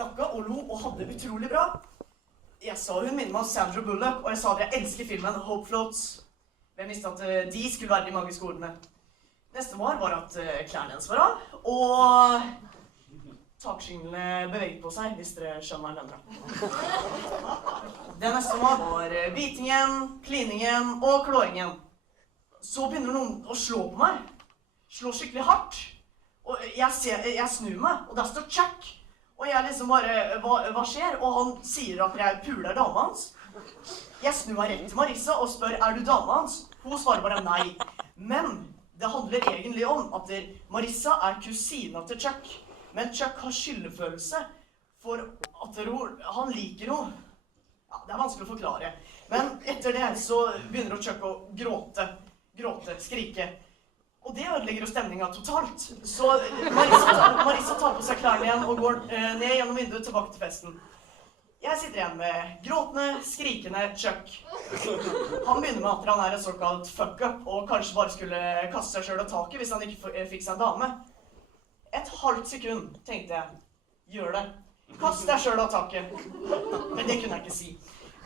dakka og lo og hadde det utrolig bra. Jeg sa hun minner meg om Sondre og jeg sa at jeg elsker filmen Hope Floats. Hvem visste at de skulle være de magiske ordene. Neste var at klærne hennes var av, og takskinglene beveget på seg, hvis dere skjønner den bra. Det neste var bitingen, kliningen og klåringen. Så begynner noen å slå på meg. Slå skikkelig hardt. Og jeg snur meg, og der står Chuck. Og jeg liksom bare, hva skjer? Og han sier at jeg puler dama hans. Jeg snur meg rett til Marissa og spør, du dama hans? Hun svarer bare nei. Men det handler egentlig om at Marissa kusina til Chuck. Men Chuck har skyldefølelse for at han liker henne. Ja, det vanskelig å forklare. Men etter det så begynner Chuck å gråte, skrike. Og det ødelegger jo stemningen totalt. Så Marissa tar på seg klærne igjen og går ned gjennom vinduet tilbake til festen. Jeg sitter igjen med gråtende, skrikende Chuck. Han begynner med at han en såkalt fuck-up, og kanskje bare skulle kaste seg selv av taket hvis han ikke fikk seg en dame. Et halvt sekund, tenkte jeg. Gjør det. Kast deg selv av taket. Men det kunne jeg ikke si.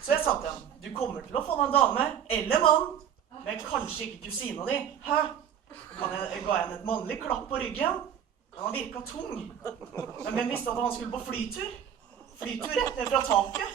Så jeg sa til ham, du kommer til å få deg en dame, eller mann, men kanskje ikke kusina di. Hæ? Ga jeg et mannlig klapp på ryggen. Han virket tung. Men hvem visste at han skulle på flytur? Flytur rett ned fra taket.